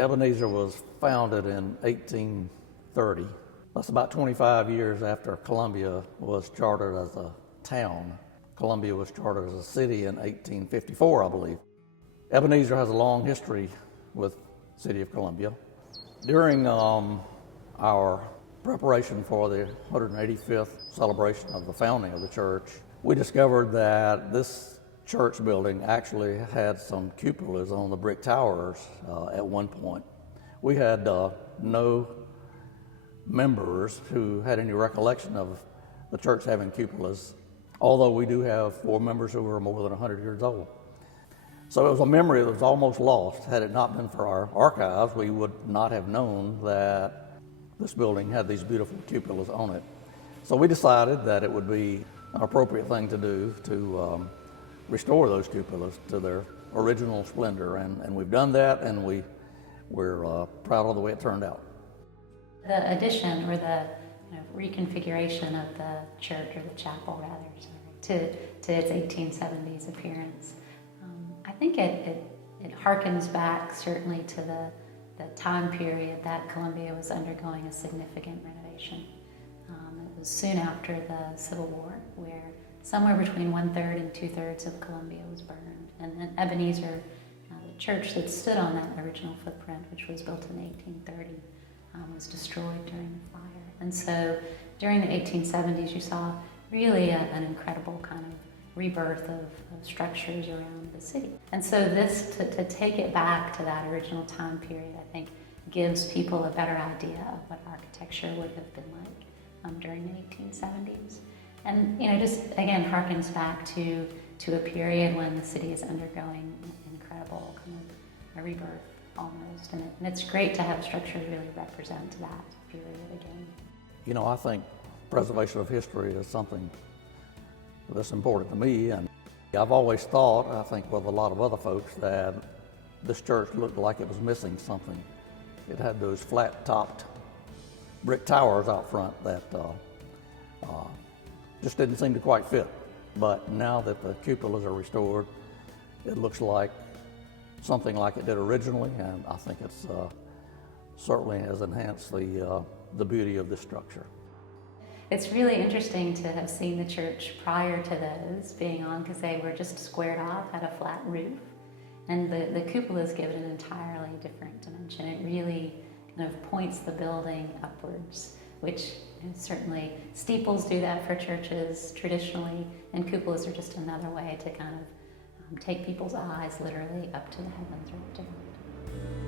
Ebenezer was founded in 1830. That's about 25 years after Columbia was chartered as a town. Columbia was chartered as a city in 1854, I believe. Ebenezer has a long history with the city of Columbia. During our preparation for the 185th celebration of the founding of the church, we discovered that this church building actually had some cupolas on the brick towers at one point. We had no members who had any recollection of the church having cupolas, although we do have 4 members who are more than 100 years old. So it was a memory that was almost lost. Had it not been for our archives, we would not have known that this building had these beautiful cupolas on it. So we decided that it would be an appropriate thing to do to restore those cupolas to their original splendor, and we've done that, and we're proud of the way it turned out. The addition, or the reconfiguration of the church, or the chapel rather, to its 1870s appearance, I think it harkens back certainly to the time period that Columbia was undergoing a significant renovation. It was soon after the Civil War, where somewhere between 1/3 and 2/3 of Columbia was burned. And then Ebenezer, the church that stood on that original footprint, which was built in 1830, was destroyed during the fire. And so during the 1870s, you saw really an incredible kind of rebirth of structures around the city. And so this, to take it back to that original time period, I think gives people a better idea of what architecture would have been like during the 1870s. And just again harkens back to a period when the city is undergoing an incredible kind of a rebirth almost, and it's great to have structures really represent that period again. I think preservation of history is something that's important to me, and I've always thought, I think with a lot of other folks, that this church looked like it was missing something. It had those flat-topped brick towers out front that just didn't seem to quite fit. But now that the cupolas are restored, it looks like something like it did originally, and I think it's certainly has enhanced the beauty of this structure. It's really interesting to have seen the church prior to those being on, because they were just squared off, had a flat roof, and the cupolas give it an entirely different dimension. It really kind of points the building upwards, which certainly steeples do that for churches traditionally, and cupolas are just another way to kind of take people's eyes literally up to the heavens or up to God.